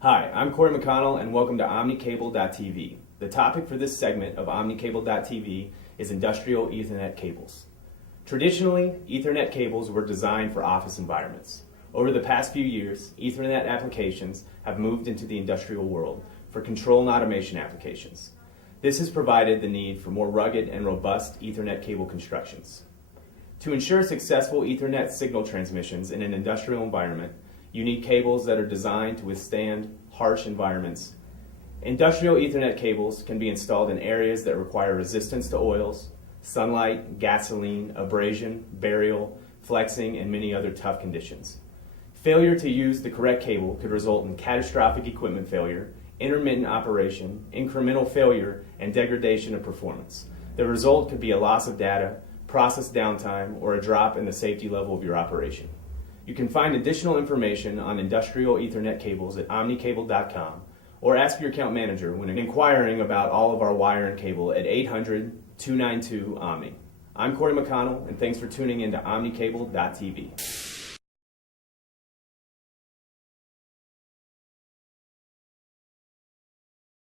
Hi, I'm Corey McConnell and welcome to OmniCable.tv. The topic for this segment of OmniCable.tv is industrial Ethernet cables. Traditionally, Ethernet cables were designed for office environments. Over the past few years, Ethernet applications have moved into the industrial world for control and automation applications. This has provided the need for more rugged and robust Ethernet cable constructions. To ensure successful Ethernet signal transmissions in an industrial environment, you need cables that are designed to withstand harsh environments. Industrial Ethernet cables can be installed in areas that require resistance to oils, sunlight, gasoline, abrasion, burial, flexing, and many other tough conditions. Failure to use the correct cable could result in catastrophic equipment failure, intermittent operation, incremental failure, and degradation of performance. The result could be a loss of data, process downtime, or a drop in the safety level of your operation. You can find additional information on industrial Ethernet cables at omnicable.com or ask your account manager when inquiring about all of our wire and cable at 800-292-OMNI. I'm Corey McConnell, and thanks for tuning in to OmniCable.tv.